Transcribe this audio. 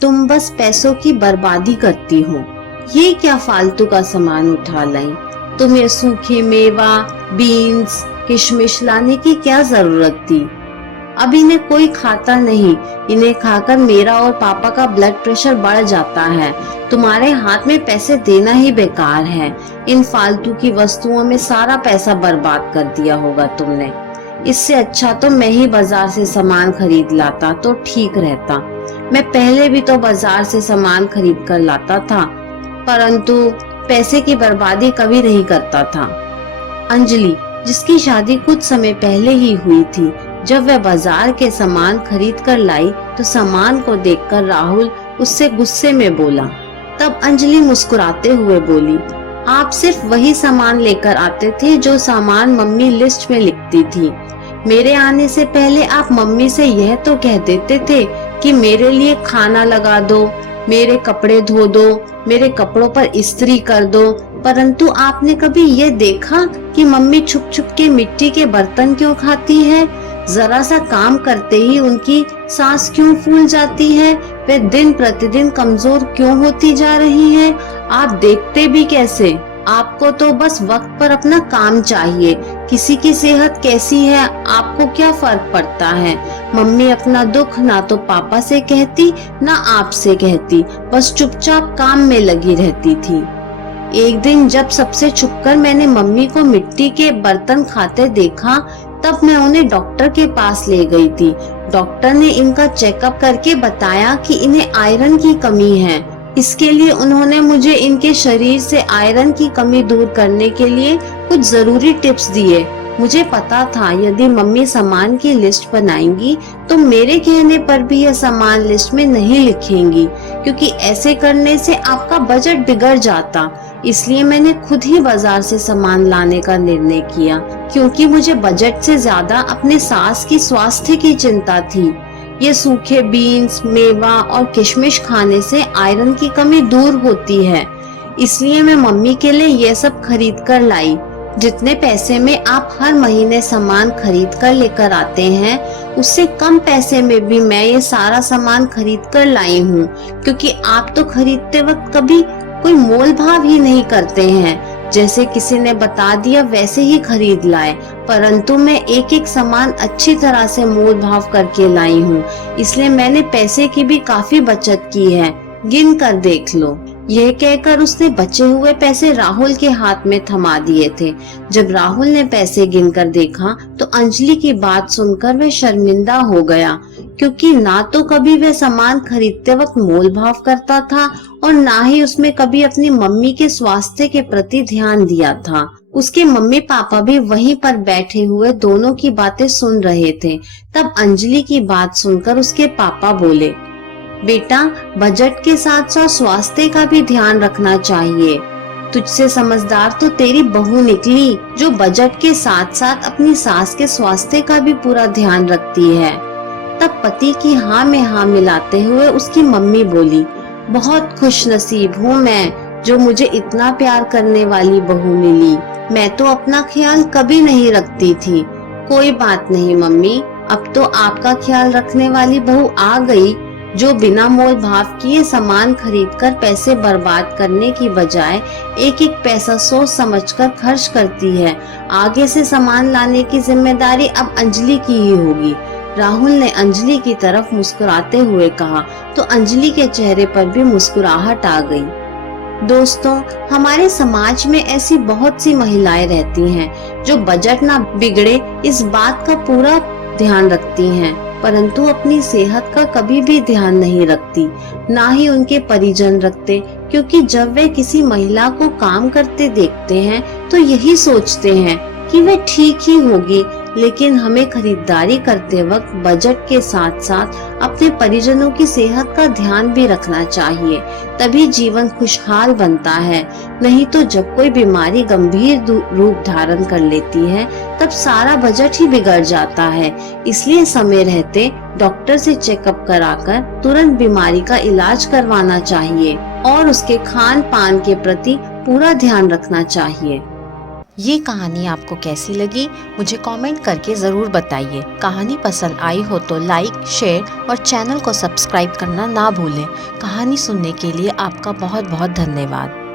तुम बस पैसों की बर्बादी करती हो। ये क्या फालतू का सामान उठा लाई? तुम्हें सूखे मेवा, बीन्स, किशमिश लाने की क्या जरूरत थी? अब इन्हें कोई खाता नहीं। इन्हें खाकर मेरा और पापा का ब्लड प्रेशर बढ़ जाता है। तुम्हारे हाथ में पैसे देना ही बेकार है। इन फालतू की वस्तुओं में सारा पैसा बर्बाद कर दिया होगा तुमने। इससे अच्छा तो मैं ही बाजार से सामान खरीद लाता तो ठीक रहता। मैं पहले भी तो बाजार से सामान खरीद कर लाता था, परंतु पैसे की बर्बादी कभी नहीं करता था। अंजलि, जिसकी शादी कुछ समय पहले ही हुई थी, जब वह बाजार के सामान खरीद कर लाई तो सामान को देखकर राहुल उससे गुस्से में बोला। तब अंजलि मुस्कुराते हुए बोली, आप सिर्फ वही सामान लेकर आते थे जो सामान मम्मी लिस्ट में लिखती थी। मेरे आने से पहले आप मम्मी से यह तो कह देते थे कि मेरे लिए खाना लगा दो, मेरे कपड़े धो दो, मेरे कपड़ों पर इस्त्री कर दो, परंतु आपने कभी ये देखा कि मम्मी छुप छुप के मिट्टी के बर्तन क्यों खाती है? जरा सा काम करते ही उनकी सांस क्यों फूल जाती है? वे दिन प्रतिदिन कमजोर क्यों होती जा रही हैं? आप देखते भी कैसे? आपको तो बस वक्त पर अपना काम चाहिए। किसी की सेहत कैसी है आपको क्या फर्क पड़ता है? मम्मी अपना दुख ना तो पापा से कहती ना आपसे कहती, बस चुपचाप काम में लगी रहती थी। एक दिन जब सबसे छुपकर मैंने मम्मी को मिट्टी के बर्तन खाते देखा, तब मैं उन्हें डॉक्टर के पास ले गई थी। डॉक्टर ने इनका चेकअप करके बताया कि इन्हें आयरन की कमी है। इसके लिए उन्होंने मुझे इनके शरीर से आयरन की कमी दूर करने के लिए कुछ जरूरी टिप्स दिए। मुझे पता था यदि मम्मी सामान की लिस्ट बनाएंगी तो मेरे कहने पर भी यह सामान लिस्ट में नहीं लिखेंगी, क्योंकि ऐसे करने से आपका बजट बिगड़ जाता। इसलिए मैंने खुद ही बाजार से सामान लाने का निर्णय किया, क्योंकि मुझे बजट से ज्यादा अपने सास की स्वास्थ्य की चिंता थी। ये सूखे बीन्स, मेवा और किशमिश खाने से आयरन की कमी दूर होती है। इसलिए मैं मम्मी के लिए ये सब खरीद कर लाई। जितने पैसे में आप हर महीने सामान खरीद कर लेकर आते हैं, उससे कम पैसे में भी मैं ये सारा सामान खरीद कर लाई हूँ, क्योंकि आप तो खरीदते वक्त कभी कोई मोल भाव ही नहीं करते हैं। जैसे किसी ने बता दिया वैसे ही खरीद लाए, परंतु मैं एक एक सामान अच्छी तरह से मोल भाव करके लाई हूँ। इसलिए मैंने पैसे की भी काफी बचत की है, गिन कर देख लो। यह कहकर उसने बचे हुए पैसे राहुल के हाथ में थमा दिए थे। जब राहुल ने पैसे गिनकर देखा तो अंजलि की बात सुनकर वह शर्मिंदा हो गया, क्योंकि ना तो कभी वह सामान खरीदते वक्त मोल भाव करता था और ना ही उसमें कभी अपनी मम्मी के स्वास्थ्य के प्रति ध्यान दिया था। उसके मम्मी पापा भी वहीं पर बैठे हुए दोनों की बातें सुन रहे थे। तब अंजलि की बात सुनकर उसके पापा बोले, बेटा, बजट के साथ साथ स्वास्थ्य का भी ध्यान रखना चाहिए। तुझसे समझदार तो तेरी बहू निकली, जो बजट के साथ साथ अपनी सास के स्वास्थ्य का भी पूरा ध्यान रखती है। तब पति की हाँ में हाँ मिलाते हुए उसकी मम्मी बोली, बहुत खुशनसीब हूँ मैं जो मुझे इतना प्यार करने वाली बहू मिली। मैं तो अपना ख्याल कभी नहीं रखती थी। कोई बात नहीं मम्मी, अब तो आपका ख्याल रखने वाली बहू आ गई, जो बिना मोल भाव किए सामान खरीदकर पैसे बर्बाद करने की बजाय एक एक पैसा सोच समझकर खर्च करती है। आगे से सामान लाने की जिम्मेदारी अब अंजलि की ही होगी। राहुल ने अंजलि की तरफ मुस्कुराते हुए कहा तो अंजलि के चेहरे पर भी मुस्कुराहट आ गई। दोस्तों, हमारे समाज में ऐसी बहुत सी महिलाएं रहती हैं जो बजट ना बिगड़े इस बात का पूरा ध्यान रखती हैं, परंतु अपनी सेहत का कभी भी ध्यान नहीं रखती, ना ही उनके परिजन रखते, क्योंकि जब वे किसी महिला को काम करते देखते हैं तो यही सोचते हैं कि वे ठीक ही होगी। लेकिन हमें खरीदारी करते वक्त बजट के साथ साथ अपने परिजनों की सेहत का ध्यान भी रखना चाहिए, तभी जीवन खुशहाल बनता है। नहीं तो जब कोई बीमारी गंभीर रूप धारण कर लेती है तब सारा बजट ही बिगड़ जाता है। इसलिए समय रहते डॉक्टर से चेकअप कराकर तुरंत बीमारी का इलाज करवाना चाहिए और उसके खान पान के प्रति पूरा ध्यान रखना चाहिए। ये कहानी आपको कैसी लगी मुझे कमेंट करके ज़रूर बताइए। कहानी पसंद आई हो तो लाइक, शेयर और चैनल को सब्सक्राइब करना ना भूलें। कहानी सुनने के लिए आपका बहुत बहुत धन्यवाद।